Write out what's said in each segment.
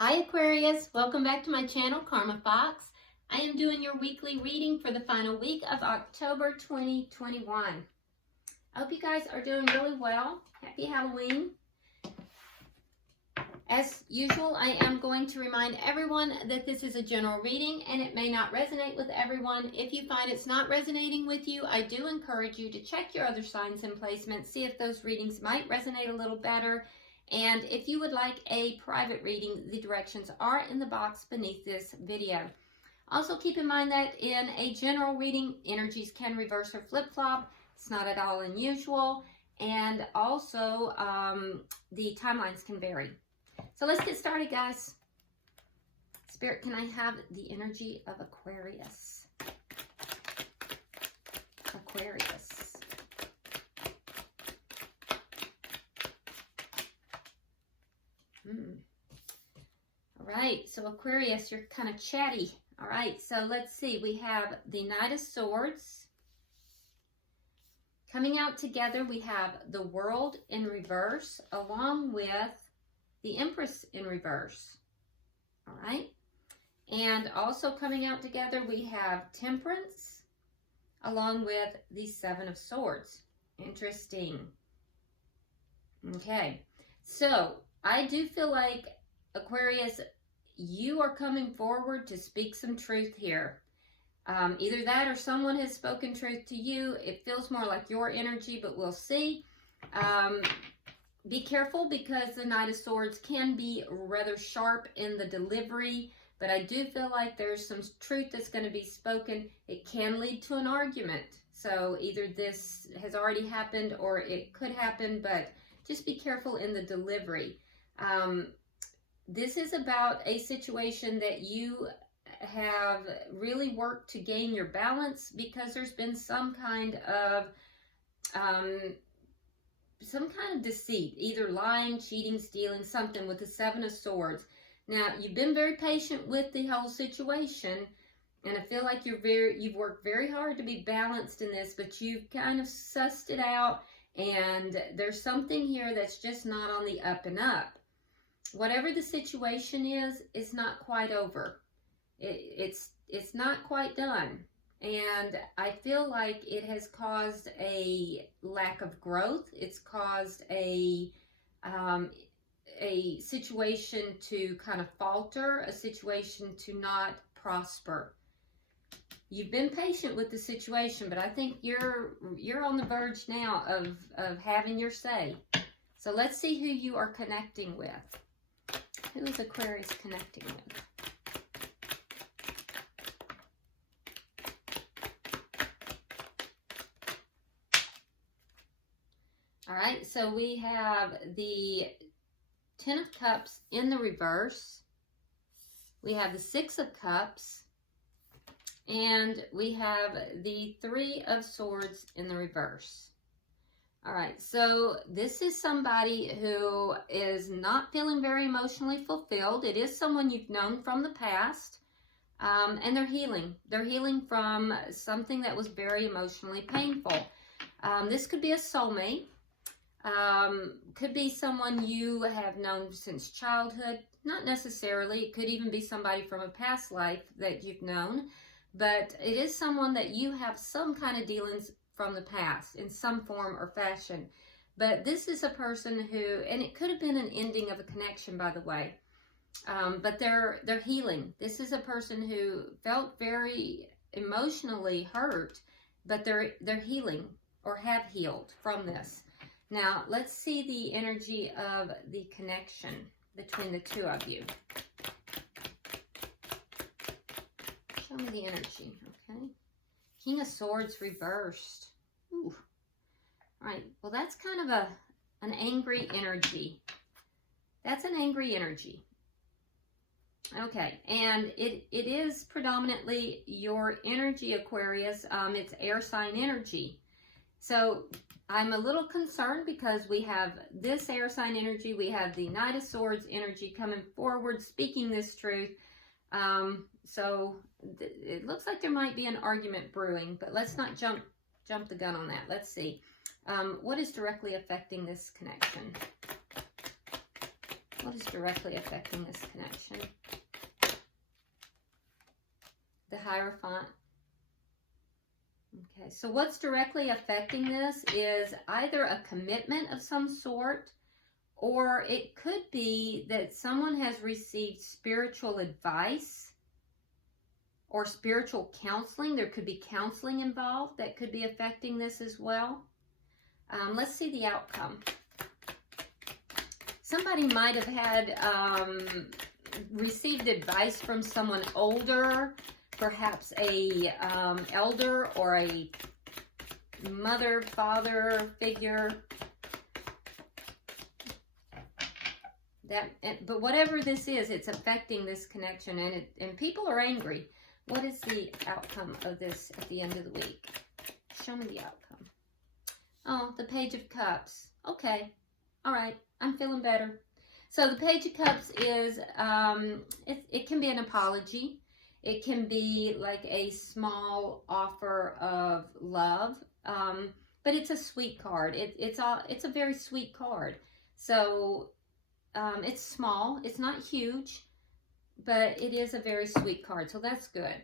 Hi Aquarius, welcome back to my channel, Karma Fox. I am doing your weekly reading for the final week of October 2021. I hope you guys are doing really well. Happy Halloween. As usual, I am going to remind everyone that this is a general reading and it may not resonate with everyone. If you find it's not resonating with you, I do encourage you to check your other signs and placements, see if those readings might resonate a little better. And if you would like a private reading, the directions are in the box beneath this video. Also keep in mind that in a general reading, energies can reverse or flip-flop. It's not at all unusual. And also, the timelines can vary. So let's get started, guys. Spirit, can I have the energy of Aquarius? Aquarius. All right, so Aquarius, you're kind of chatty. All right, so let's see. We have the Knight of Swords. Coming out together, we have the World in reverse, along with the Empress in reverse. All right, and also coming out together, we have Temperance, along with the Seven of Swords. Interesting. Okay, so I do feel like, Aquarius, you are coming forward to speak some truth here. Either that or someone has spoken truth to you. It feels more like your energy, but we'll see. Be careful because the Knight of Swords can be rather sharp in the delivery, but I do feel like there's some truth that's going to be spoken. It can lead to an argument. So either this has already happened or it could happen, but just be careful in the delivery. This is about a situation that you have really worked to gain your balance because there's been some kind of deceit, either lying, cheating, stealing, something with the Seven of Swords. Now, you've been very patient with the whole situation, and I feel like you've worked very hard to be balanced in this, but you've kind of sussed it out, and there's something here that's just not on the up and up. Whatever the situation is, it's not quite over. It's not quite done. And I feel like it has caused a lack of growth. It's caused a situation to kind of falter, a situation to not prosper. You've been patient with the situation, but I think you're on the verge now of having your say. So let's see who you are connecting with. Who is Aquarius connecting with? All right, so we have the Ten of Cups in the reverse. We have the Six of Cups. And we have the Three of Swords in the reverse. All right, so this is somebody who is not feeling very emotionally fulfilled. It is someone you've known from the past, and they're healing. They're healing from something that was very emotionally painful. This could be a soulmate. Could be someone you have known since childhood. Not necessarily. It could even be somebody from a past life that you've known. But it is someone that you have some kind of dealings from the past in some form or fashion. But this is a person who, and it could have been an ending of a connection, by the way, but they're healing. This is a person who felt very emotionally hurt, but they're healing or have healed from this. Now, let's see the energy of the connection between the two of you. Show me the energy, okay? King of Swords reversed. Ooh. All right, well, that's kind of an angry energy. That's an angry energy. Okay, and it is predominantly your energy, Aquarius. It's air sign energy. So I'm a little concerned because we have this air sign energy. We have the Knight of Swords energy coming forward, speaking this truth. So it looks like there might be an argument brewing, but let's not jump the gun on that. Let's see. What is directly affecting this connection? What is directly affecting this connection? The Hierophant. Okay, so what's directly affecting this is either a commitment of some sort, or it could be that someone has received spiritual advice or spiritual counseling. There could be counseling involved that could be affecting this as well. Let's see the outcome. Somebody might have had received advice from someone older, perhaps a elder or a mother, father figure. But whatever this is, it's affecting this connection, and people are angry. What is the outcome of this at the end of the week? Show me the outcome. Oh, the Page of Cups. Okay. All right. I'm feeling better. So the Page of Cups is, it can be an apology. It can be like a small offer of love. But it's a sweet card. It's a very sweet card. So it's small. It's not huge, but it is a very sweet card. So that's good.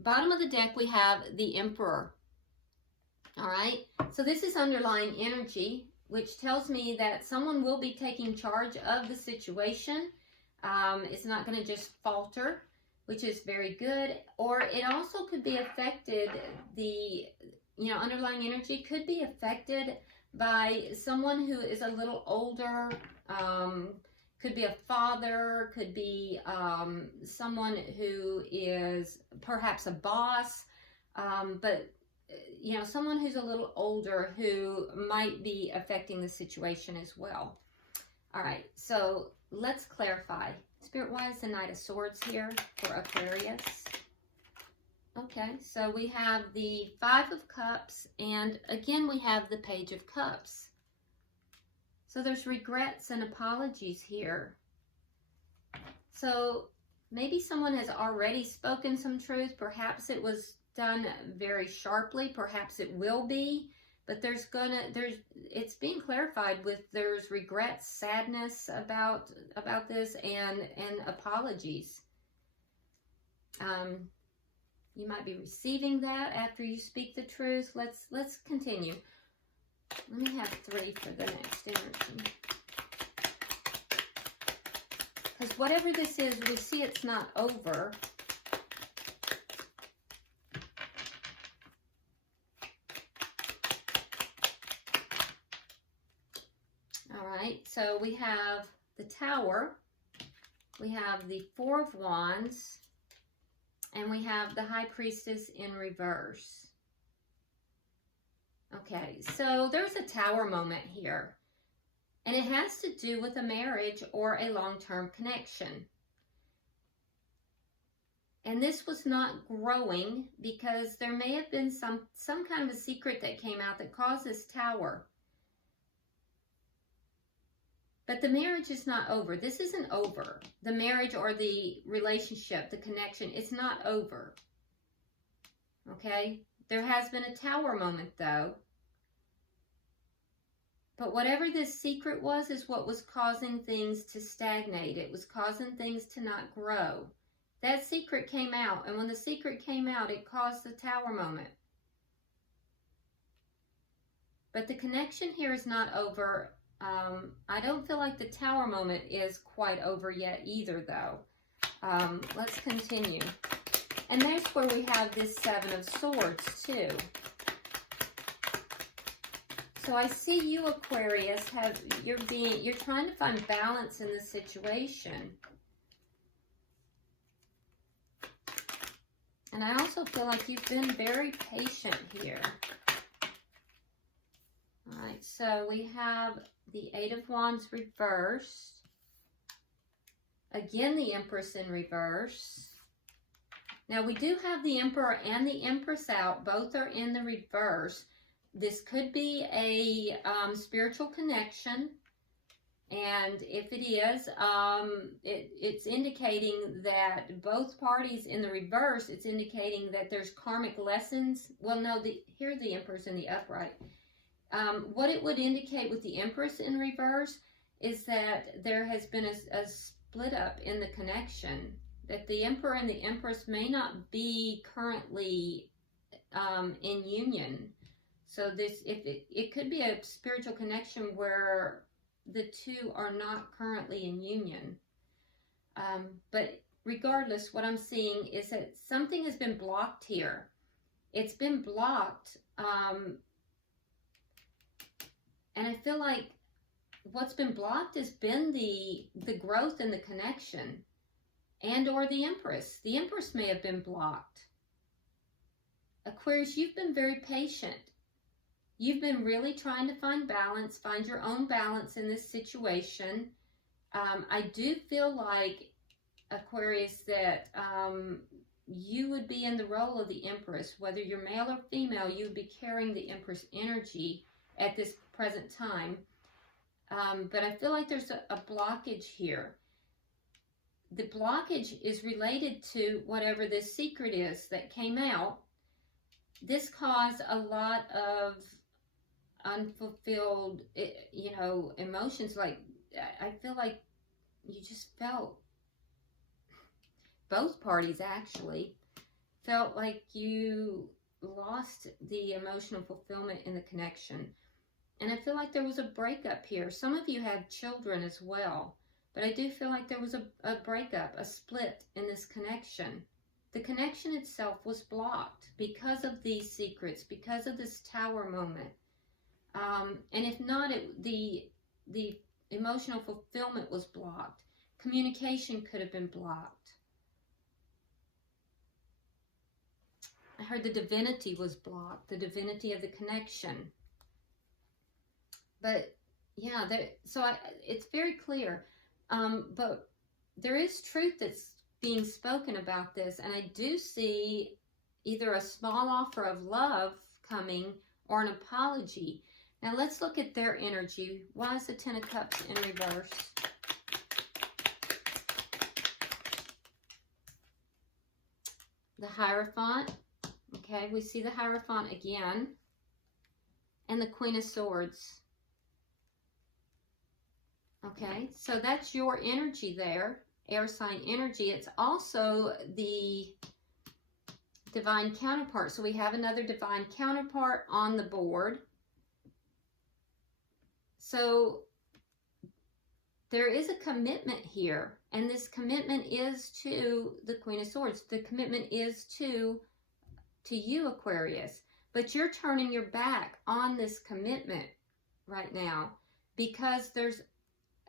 Bottom of the deck, we have the Emperor. All right. So this is underlying energy, which tells me that someone will be taking charge of the situation. It's not going to just falter, which is very good. Or it also could be affected, the underlying energy could be affected by someone who is a little older. Could be a father, could be someone who is perhaps a boss, but someone who's a little older who might be affecting the situation as well. All right, so let's clarify. Spirit, why is the Knight of Swords here for Aquarius? Okay, so we have the Five of Cups, and again we have the Page of Cups. So there's regrets and apologies here. So maybe someone has already spoken some truth. Perhaps it was done very sharply. Perhaps it will be. But it's being clarified with there's regrets, sadness about this, and apologies. You might be receiving that after you speak the truth. Let's continue. Let me have 3 for the next energy. Because whatever this is, we see it's not over. All right, so we have the Tower. We have the Four of Wands. And we have the High Priestess in reverse. Okay, so there's a Tower moment here, and it has to do with a marriage or a long-term connection. And this was not growing because there may have been some kind of a secret that came out that caused this Tower. But the marriage is not over. This isn't over. The marriage or the relationship, the connection, it's not over. Okay? There has been a Tower moment, though. But whatever this secret was is what was causing things to stagnate. It was causing things to not grow. That secret came out, and when the secret came out, it caused the Tower moment. But the connection here is not over. I don't feel like the Tower moment is quite over yet either, though. Let's continue. And there's where we have this Seven of Swords, too. So I see you, Aquarius, you're trying to find balance in the situation. And I also feel like you've been very patient here. All right, so we have the Eight of Wands reversed. Again, the Empress in reverse. Now, we do have the Emperor and the Empress out. Both are in the reverse. This could be a spiritual connection. And if it is, it's indicating that both parties in the reverse, it's indicating that there's karmic lessons. Well, no, here the Empress in the upright. What it would indicate with the Empress in reverse is that there has been a split up in the connection, that the Emperor and the Empress may not be currently in union. So it could be a spiritual connection where the two are not currently in union. But regardless, what I'm seeing is that something has been blocked here. It's been blocked, and I feel like what's been blocked has been the growth in the connection, and or the Empress. The Empress may have been blocked. Aquarius, you've been very patient. You've been really trying to find balance, find your own balance in this situation. I do feel like, Aquarius, that you would be in the role of the Empress. Whether you're male or female, you would be carrying the Empress energy at this present time. But I feel like there's a blockage here. The blockage is related to whatever this secret is that came out. This caused a lot of unfulfilled, emotions. Like, I feel like you just felt, both parties actually felt like you lost the emotional fulfillment in the connection. And I feel like there was a breakup here. Some of you had children as well, but I do feel like there was a breakup, a split in this connection. The connection itself was blocked because of these secrets, because of this tower moment. And if not, the emotional fulfillment was blocked. Communication could have been blocked. I heard the divinity was blocked, the divinity of the connection. But yeah, it's very clear. But there is truth that's being spoken about this, and I do see either a small offer of love coming or an apology. Now let's look at their energy. Why is the Ten of Cups in reverse? The Hierophant. Okay, we see the Hierophant again. And the Queen of Swords. Okay, so that's your energy there. Air sign energy. It's also the divine counterpart. So we have another divine counterpart on the board. So there is a commitment here, and this commitment is to the Queen of Swords. The commitment is to you, Aquarius. But you're turning your back on this commitment right now because there's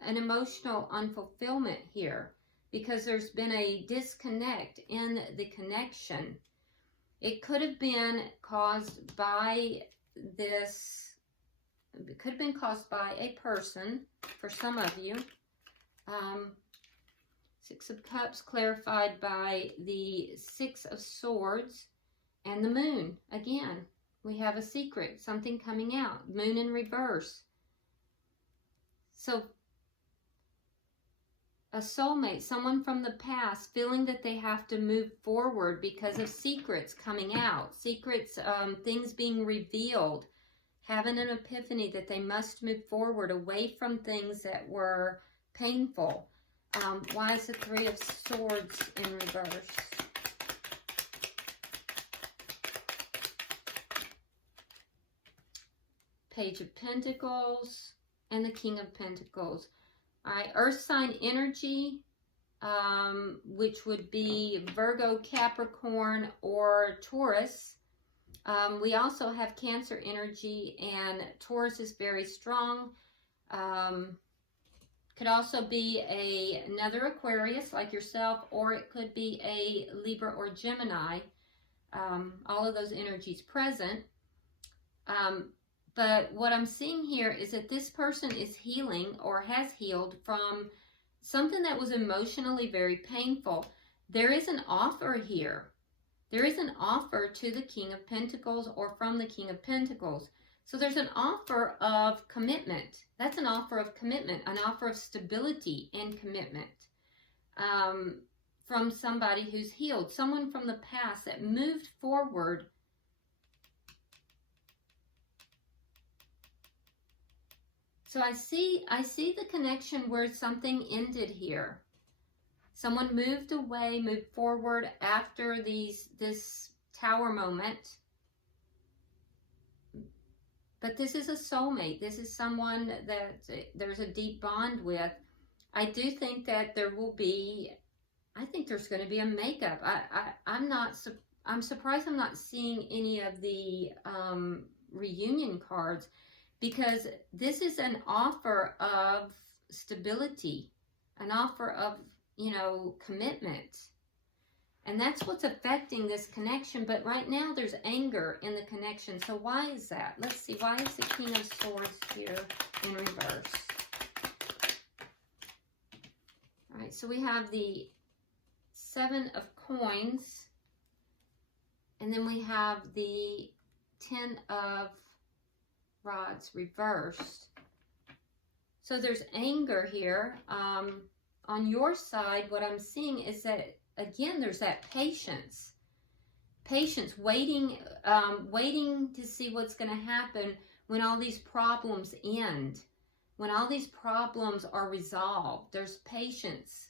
an emotional unfulfillment here, because there's been a disconnect in the connection. It could have been caused by this, it could have been caused by a person for some of you. Six of Cups clarified by the Six of Swords and the Moon. Again, we have a secret, something coming out. Moon in reverse. So a soulmate, someone from the past, feeling that they have to move forward because of secrets coming out, secrets, things being revealed, having an epiphany that they must move forward away from things that were painful. Why is the Three of Swords in reverse? Page of Pentacles and the King of Pentacles. All right, Earth sign energy, which would be Virgo, Capricorn, or Taurus. We also have Cancer energy, and Taurus is very strong. Could also be another Aquarius like yourself, or it could be a Libra or Gemini. All of those energies present. But what I'm seeing here is that this person is healing or has healed from something that was emotionally very painful. There is an offer here. There is an offer to the King of Pentacles or from the King of Pentacles. So there's an offer of commitment. That's an offer of commitment, an offer of stability and commitment from somebody who's healed, someone from the past that moved forward So I see the connection where something ended here. Someone moved away, moved forward after this tower moment. But this is a soulmate. This is someone that there's a deep bond with. I do think that there will be, I think there's going to be a makeup. I'm surprised I'm not seeing any of the reunion cards, because this is an offer of stability, an offer of, you know, commitment. And that's what's affecting this connection. But right now there's anger in the connection. So why is that? Let's see. Why is the King of Swords here in reverse? All right. So we have the Seven of Coins. And then we have the Ten of Rods reversed. So there's anger here. On your side, what I'm seeing is that, again, there's that patience, waiting to see what's going to happen when all these problems end, when all these problems are resolved. There's patience.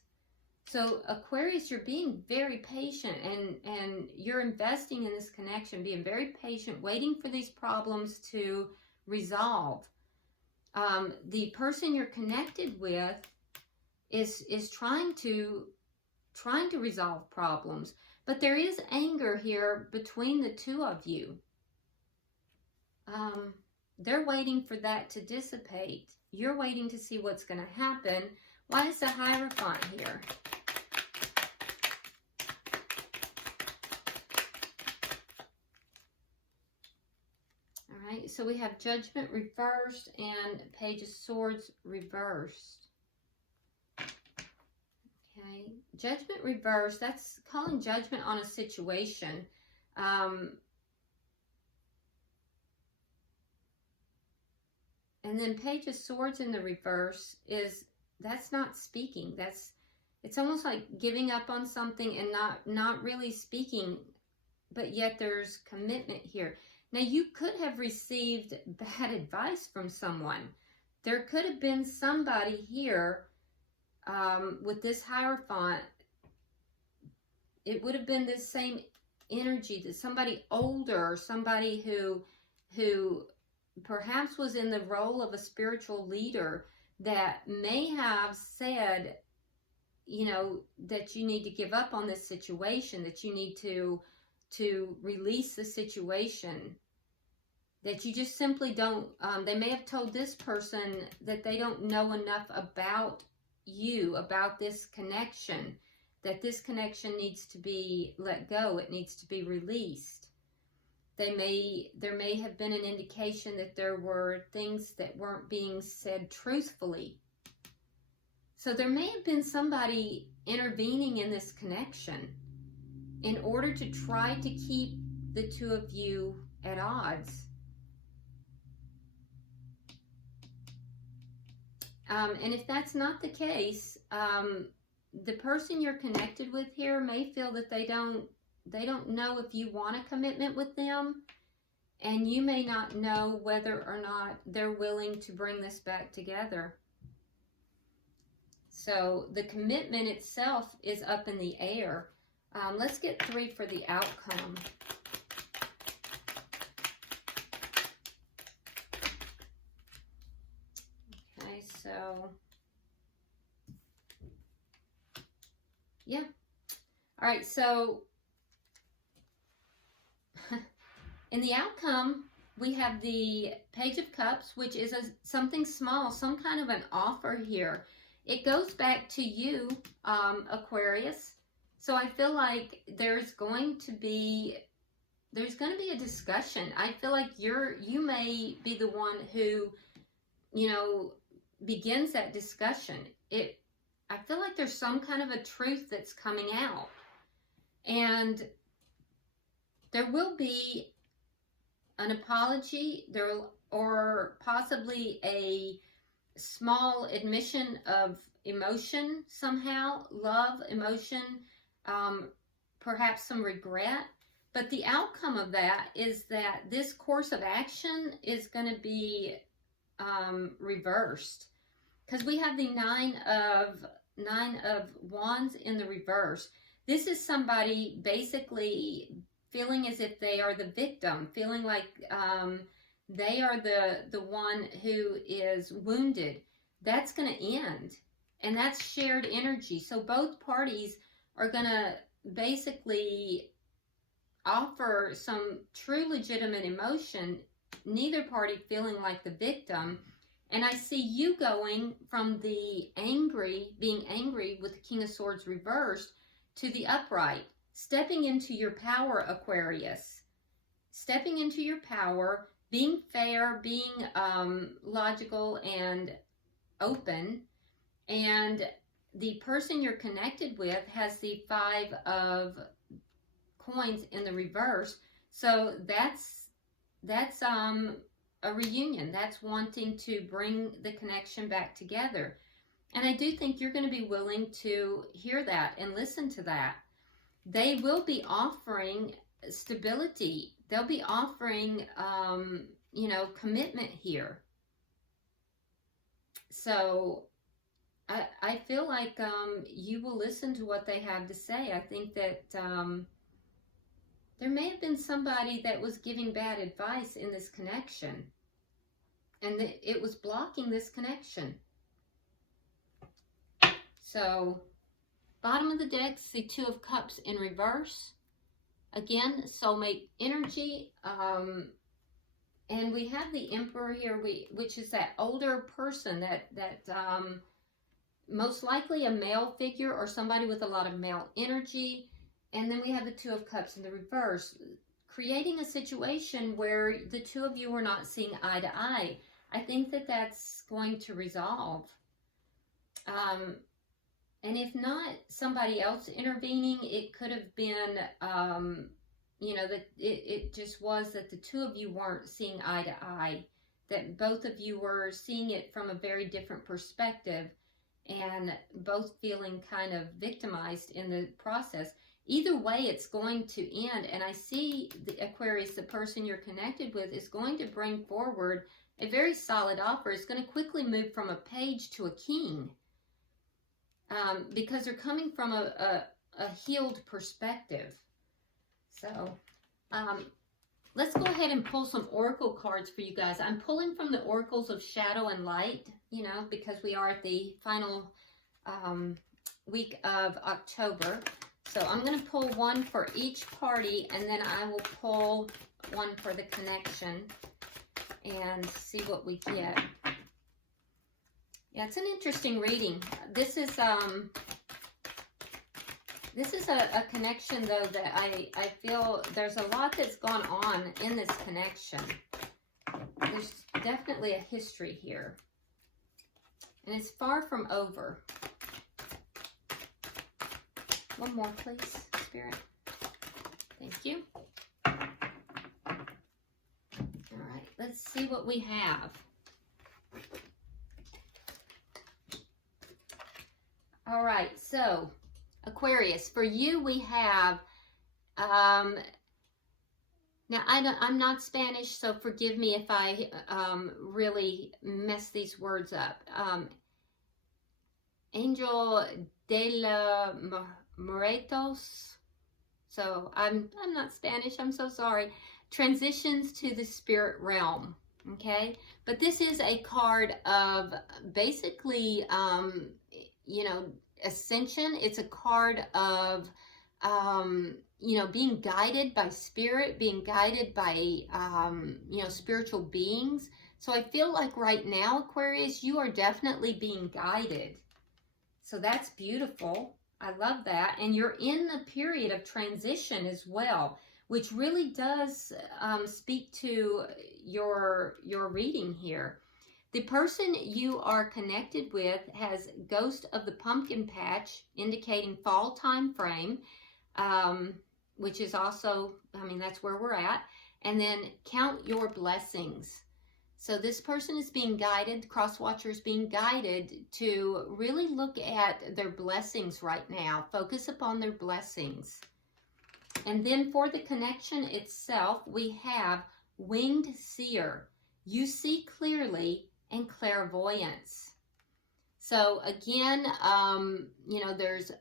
So Aquarius, you're being very patient, and you're investing in this connection, being very patient, waiting for these problems to resolve. The person you're connected with is trying to resolve problems, but there is anger here between the two of you. They're waiting for that to dissipate. You're waiting to see what's going to happen. Why is the Hierophant here? All right, so we have Judgment reversed and Page of Swords reversed. Okay, Judgment reversed, that's calling judgment on a situation. And then Page of Swords in the reverse that's not speaking. It's almost like giving up on something and not really speaking, but yet there's commitment here. Now, you could have received bad advice from someone. There could have been somebody here with this Hierophant. It would have been this same energy, that somebody older, somebody who perhaps was in the role of a spiritual leader, that may have said, you know, that you need to give up on this situation, that you need to release the situation, that you just simply don't, they may have told this person that they don't know enough about you, about this connection, that this connection needs to be let go, it needs to be released. There may have been an indication that there were things that weren't being said truthfully. So there may have been somebody intervening in this connection in order to try to keep the two of you at odds. And if that's not the case, the person you're connected with here may feel that they don't know if you want a commitment with them, and you may not know whether or not they're willing to bring this back together. So the commitment itself is up in the air. Let's get 3 for the outcome. Okay, so yeah. All right, so in the outcome, we have the Page of Cups, which is something small, some kind of an offer here. It goes back to you, Aquarius. So I feel like there's going to be a discussion. I feel like you may be the one who, you know, begins that discussion. I feel like there's some kind of a truth that's coming out, and there will be an apology or possibly a small admission of emotion somehow, love, emotion, perhaps some regret. But the outcome of that is that this course of action is going to be reversed, because we have the nine of wands in the reverse. This is somebody basically feeling as if they are the victim, feeling like they are the one who is wounded. That's going to end, and that's shared energy. So both parties are going to basically offer some true legitimate emotion, neither party feeling like the victim. And I see you going from the being angry with the King of Swords reversed, to the upright, stepping into your power, Aquarius. Stepping into your power, being fair, being logical and open. And the person you're connected with has the 5 of coins in the reverse. So that's a reunion. That's wanting to bring the connection back together. And I do think you're going to be willing to hear that and listen to that. They will be offering stability. They'll be offering, commitment here. So I feel like you will listen to what they have to say. I think that there may have been somebody that was giving bad advice in this connection, and it was blocking this connection. So, bottom of the deck, the 2 of Cups in reverse. Again, soulmate energy. And we have the Emperor here, which is that older person, that most likely a male figure or somebody with a lot of male energy. And then we have the 2 of Cups in the reverse, creating a situation where the 2 of you are not seeing eye to eye. I think that that's going to resolve. And if not somebody else intervening, it could have been, that it just was that the 2 of you weren't seeing eye to eye, that both of you were seeing it from a very different perspective and both feeling kind of victimized in the process. Either way, it's going to end. And I see the Aquarius, the person you're connected with, is going to bring forward a very solid offer. It's going to quickly move from a page to a king. Because they're coming from a healed perspective. So, let's go ahead and pull some oracle cards for you guys. I'm pulling from the oracles of shadow and light, because we are at the final week of October. So I'm going to pull one for each party, and then I will pull one for the connection and see what we get. Yeah, it's an interesting reading. This is a connection, though, that I feel there's a lot that's gone on in this connection. There's definitely a history here. And it's far from over. One more, please, Spirit. Thank you. All right, let's see what we have. All right, so Aquarius, for you we have, now I'm not Spanish, so forgive me if I really mess these words up. Angel de la Muertos. So I'm not Spanish, I'm so sorry. Transitions to the spirit realm. Okay, but this is a card of basically ascension. It's a card of being guided by spirit, being guided by spiritual beings. So I feel like right now, Aquarius, you are definitely being guided. So that's beautiful. I love that. And you're in the period of transition as well, which really does speak to your reading here. The person you are connected with has Ghost of the Pumpkin Patch, indicating fall time frame, which is also, that's where we're at. And then Count Your Blessings. So this person is being guided, cross-watcher is being guided to really look at their blessings right now. Focus upon their blessings. And then for the connection itself, we have Winged Seer. You see clearly and clairvoyance. So again, you know, there's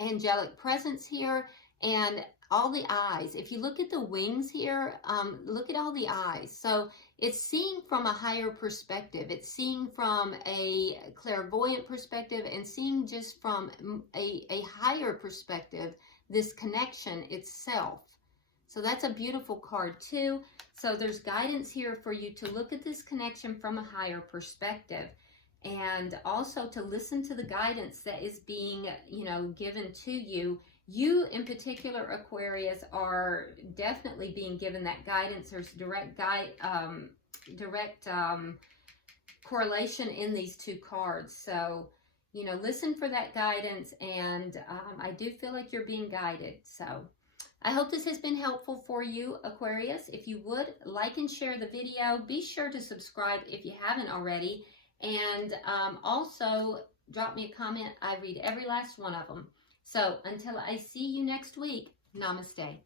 angelic presence here and all the eyes. If you look at the wings here, look at all the eyes. So it's seeing from a higher perspective. It's seeing from a clairvoyant perspective and seeing just from a higher perspective, this connection itself. So that's a beautiful card too. So there's guidance here for you to look at this connection from a higher perspective, and also to listen to the guidance that is being, you know, given to you. You in particular, Aquarius, are definitely being given that guidance. There's direct correlation in these two cards. So, you know, listen for that guidance, and I do feel like you're being guided. So I hope this has been helpful for you, Aquarius. If you would, like and share the video. Be sure to subscribe if you haven't already. And also drop me a comment. I read every last one of them. So until I see you next week, namaste.